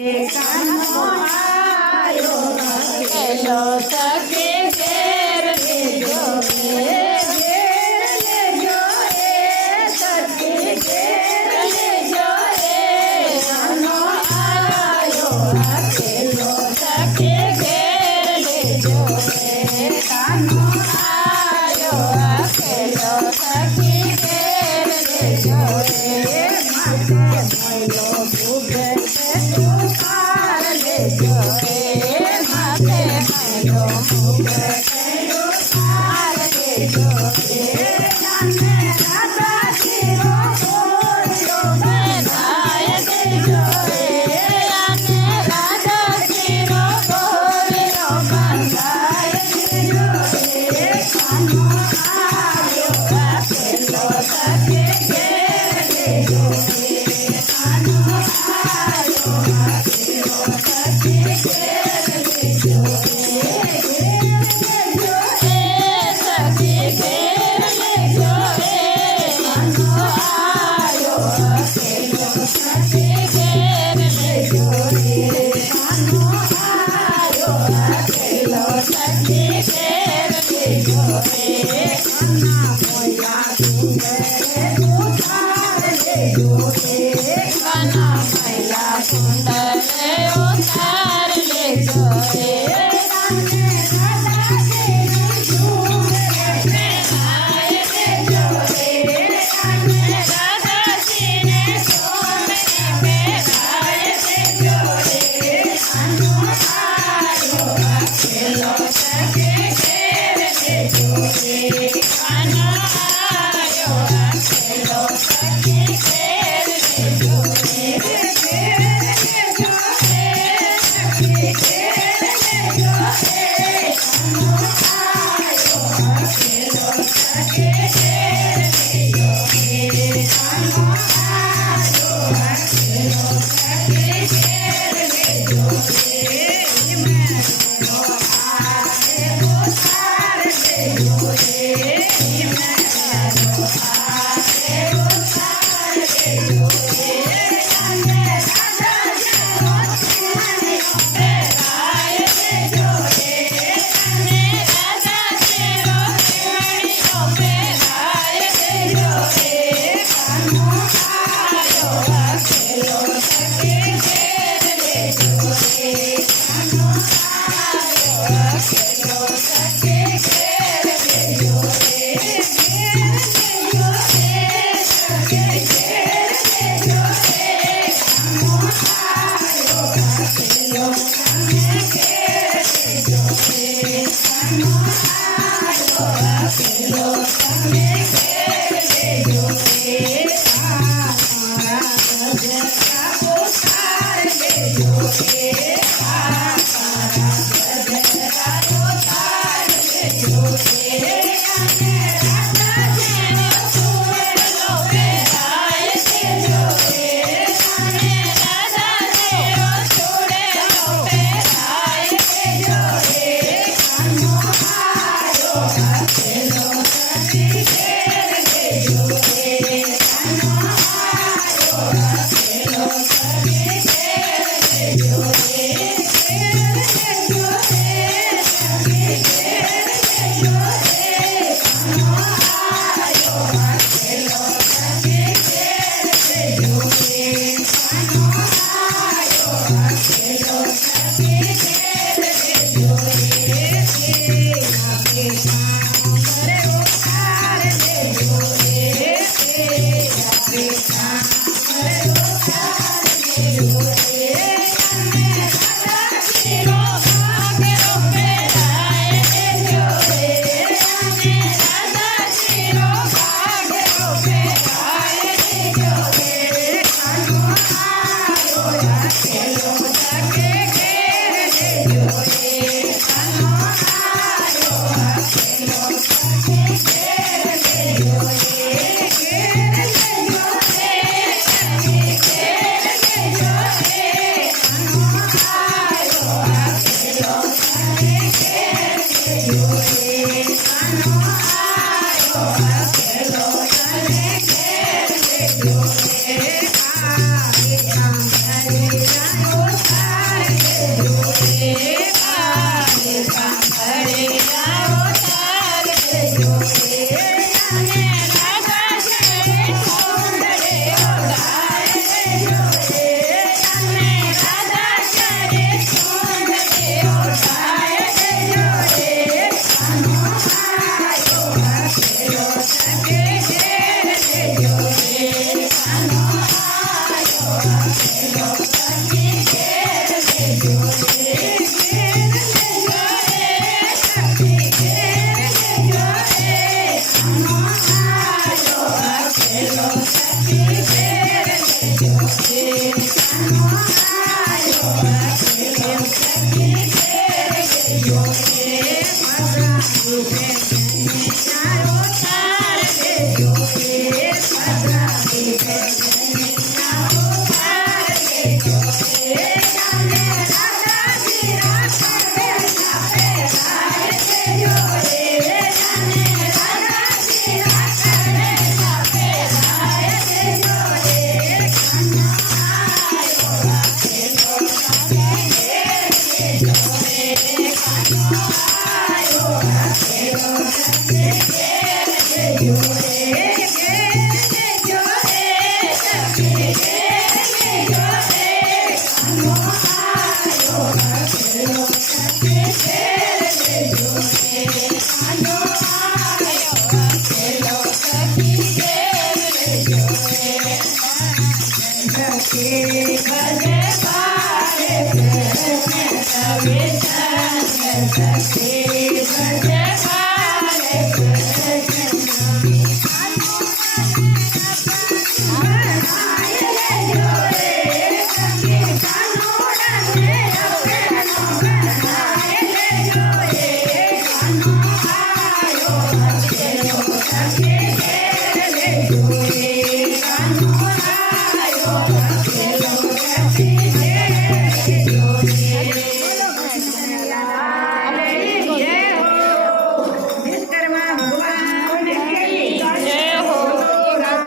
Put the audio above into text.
કાનો આયો રખેલો સખી ઘેર લેજો ઘેર લેજો સખી ઘેર લેજો કાનો આયો રખેલો સખી ઘેર લેજો કાનો આયો રખેલો સખી ઘેર લેજો માથે મોયલો ભૂગે તુકાર લેજો માથે મોયલો ભૂગે તુકાર લેજો નાને રાધા શિરો બોલ્યો બેરાય દેજો આને રાધા શિરો બોલ્યો બંધાય દેજો કાનો આયો રાખેલો સખી ઘેર લેજો કાનો આયો રાખેલો સખી ઘેર લેજો સખી ઘેર લેજો કાનો આયો રાખેલો સખી ઘેર લેજો કાનો આયો રાખેલો સખી ઘેર લેજો કાના મોયા તુમે ઉતાર લેજો કાના મૈલા કુંડલે ઉતાર લેજો રાને રાધા શિરો ઝૂમે બેરાય દેજો રાને રાધા શિરે ઝૂમે બેરાય દેજો કાનો આયો રાખેલો સખી ઘેર લેજો કાનો આયો રાખેલો સખી ઘેર લેજો સખી ઘેર લેજો કાનો આયો રાખેલો સખી ઘેર લેજો કાનો આયો રાખેલો સખી ઘેર લેજો ઉતાર લેજો Yo ભજે